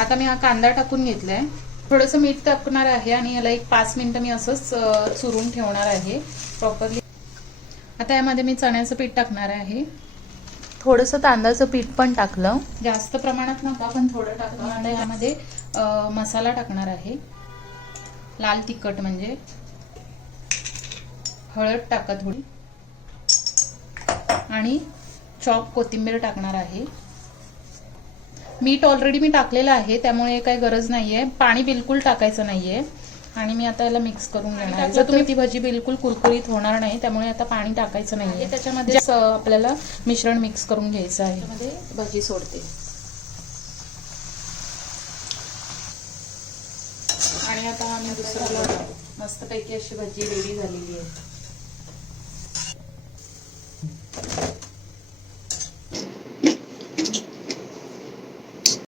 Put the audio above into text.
आता मी हा कांदा टाकून घेतलाय, थोडंसं मीठ टाकणार आहे आणि याला एक 5 मिनिटं मी असंच चुरून ठेवणार आहे प्रॉपरली. आता यामध्ये मी चण्याचं पीठ टाकणार आहे, थोडंसं तांदळाचं पीठ पण टाकलं, जास्त प्रमाणात नका पण थोडं टाकलं. आता यामध्ये मसाला टाकणार आहे, लाल तिखट म्हणजे हळद टाका थोडी आणि चॉप कोथिंबीर टाकणार आहे. मीठ ऑलरेडी मी टाकलेलं आहे त्यामुळे काही गरज नाहीये, पाणी बिलकुल टाकायचं नाहीये. आणि मी आता याला मिक्स करून घेणार आहे. जर तुम्ही ती भजी बिलकुल कुरकुरीत होणार नाही, त्यामुळे आता पाणी टाकायचं नाहीये. त्याच्यामध्ये आपल्याला मिश्रण मिक्स करून घ्यायचं आहे. त्यामध्ये भजी सोडते आणि आता आम्ही दुसऱ्याला मस्तपैकी अशी भजी रेडी झालेली आहे.